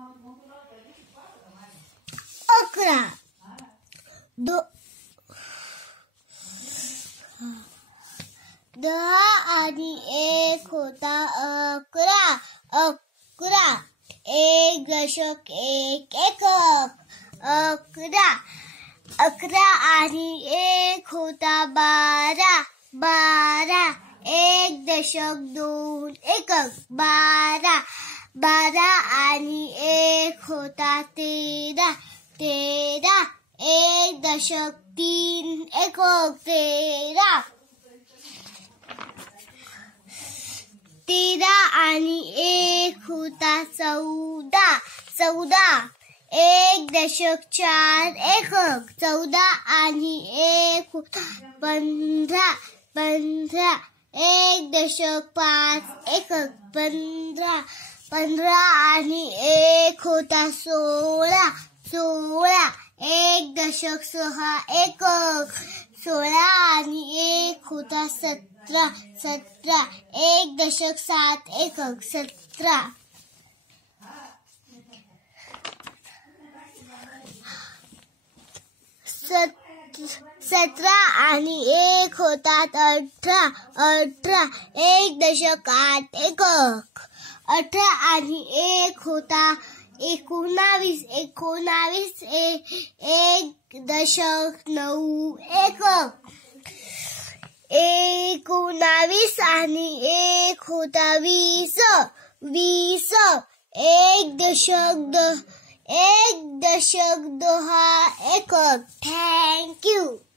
11 10 आणि 1 होता 11 11 1 दशक 1 एकक 11 11 आणि 1 होता 12 12 1 दशक 2 एकक 12 12 आणि 1 होता 13 13 1 दशक 3 एकक 13 13 आणि 1 होता 14 14 1 दशक 4 एकक 14 आणि 1 होता 15 15 1 दशक 5 एकक 15 15 आणि 1 होता 16 16 1 दशक 6 एकक 16 आणि 1 होता 17 17 1 दशक 7 एकक 17 17 आणि 1 होतात 18 18 1 दशक 8 एकक 18 आणि 1 होता 19 19 1 दशक 9 एकक 19 आणि 1 होता 20 20 1 दशक 10 एकक. Thank you.